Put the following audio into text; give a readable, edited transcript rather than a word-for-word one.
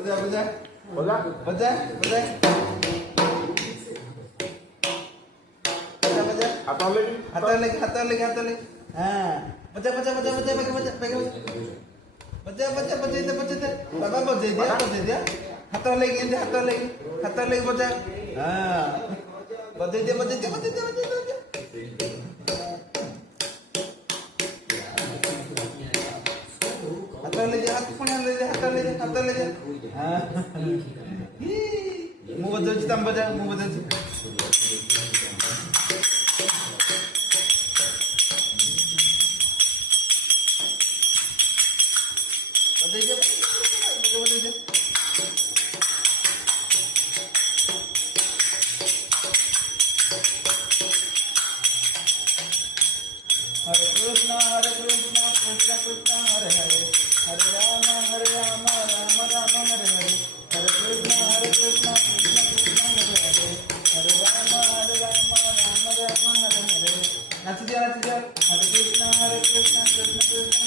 बजा बजा बोला बजा बजा बजा बजा हाताले हाताले हाँ बजा बजा बजा बजा बजा बजा बजा बजा बजा बाबा बजा दिया हाताले बजा हाँ बजा दिया हाताले हाँ मुँह बजाऊँ तम बजा मुँह बजाऊँ हरे कृष्णा कृष्ण कृष्ण हरे हरे हरे राम राम राम हरे हरे हरे कृष्णा कृष्ण कृष्ण हरे हरे हरे राम राम राम हरे हरे नाच दिया हरे कृष्णा कृष्ण कृष्ण